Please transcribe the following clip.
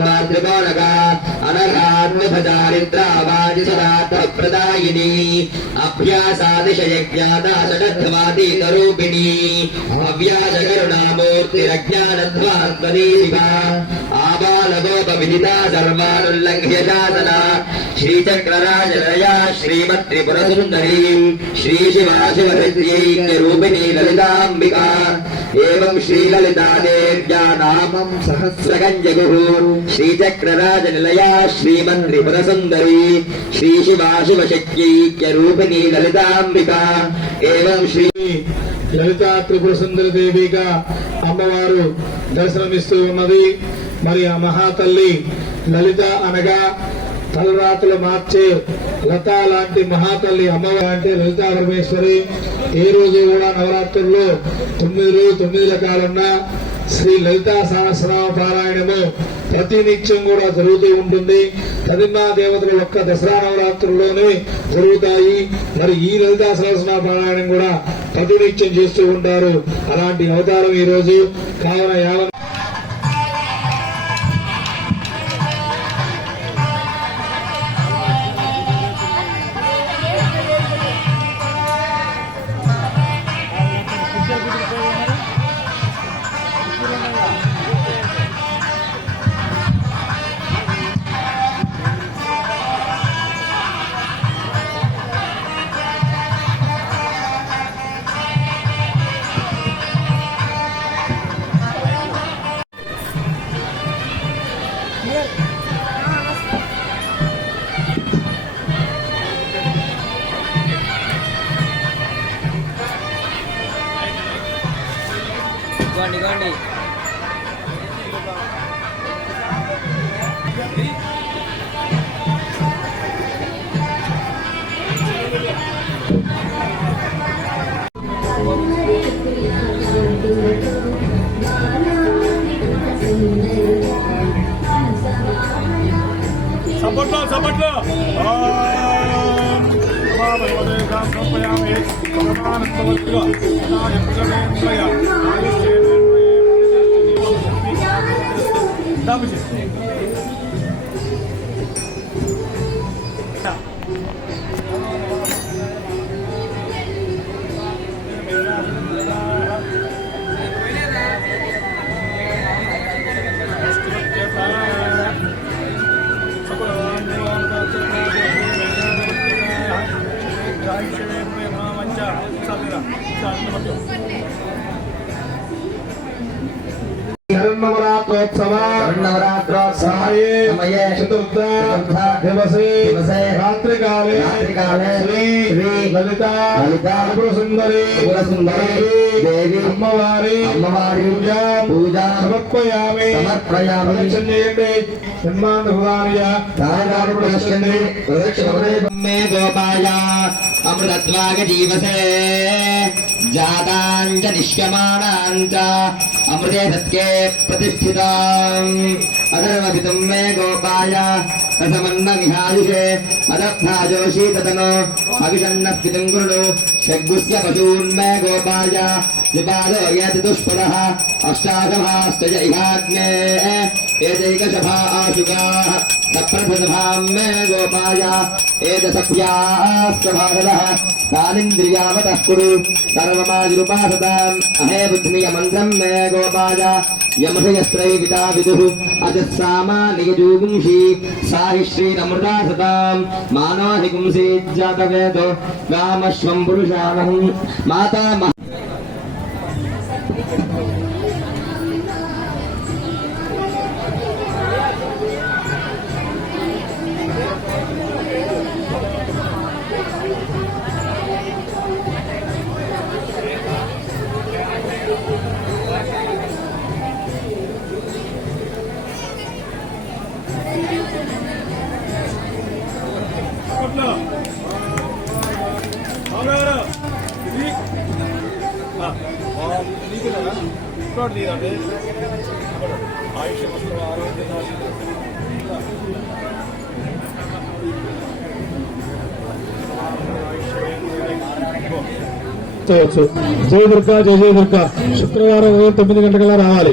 मातृकोणका अनघान्मुखचारिद्रावाजिसदार्थप्रदायिनी अभ्यासादिशयज्ञादासडध्वातीतरूपिणी अव्याजकरुणामूर्तिरज्ञानध्वात्मदीपिका आबालगोपविदिता सर्वानुल्लङ्घ्य शासना श्रीचक्रराजनया श्रीमत्त्रिपुरसुन्दरी श्रीशिवाशिवहृद्यैक्यरूपिणी ललिताम्बिका एवं श्रीललिता देव्या नामं सहस्रगञ्जगुः श्रीचक्रराजनिलया श्रीमत्त्रिपुरसुन्दरी श्रीशिवाशिवशक्त्यैक्यरूपिणी ललिताम्बिका एवं श्री ललिता त्रिपुर सुंदरी देवीगा అమ్మవారు దర్శనమిస్తూ ఉన్నది. మరి ఆ మహాతల్లి లలిత అనగా తలరాతులు మార్చే లత లాంటి మహాతల్లి అమ్మవారు అంటే లలితా పరమేశ్వరి. ఏ రోజు కూడా నవరాత్రుల్లో 9 రోజులు 9 రకాలున్న శ్రీ లలితా సహస్రనామ పారాయణము ప్రతినిత్యం కూడా జరుగుతూ ఉంటుంది. తదిమా దేవతల యొక్క దసరా నవరాత్రుల్లోనే జరుగుతాయి. మరి ఈ లలితా సహస్రనామ పారాయణం కూడా ప్రతినిత్యం చేస్తూ ఉంటారు. అలాంటి అవతారం ఈ రోజు కావున యావత్ Gondi. Sabotlo. नवरात्रोत्सवाये चतुर्थ दिवसे रात्रिकाले श्री ललिता त्रिपुर सुंदरी देवी अम्मवारी पूजा समर्पयामि मे गोपाय अमृतत्वाग जीवसे जाताञ्च निष्यमाणाञ्च अमृते सत्ये प्रतिष्ठिताम् अधर्मपितुं मे गोपाय रसमन्नमिहायुषे अदब्धाजोषी ततनो अभिषण्णः पितुं कुरुणु षड्गुस्य पशून्मे गोपाय विपादो यत् दुष्पदः अष्टाशभाश्च इहाग्ने एतैकशभा आशुकाः सप्रथसभां मे गोपाय एतसभ्यास्तभागदः तानिन्द्रियावतः कुरु सर्वमादिरुपासताम् अहे बुद्धियमन्त्रं मे गोपाय यमसयस्त्रैविता विदुः अजस्सामानियजूगुंषि सा हि श्रीरमृता सताम् मानो हि गुंसीज्जातवेदो गामश्वं पुरुषाणम् माता జయ దుర్గా జయ దుర్గా శుక్రవారం 9 గంటల రావాలి.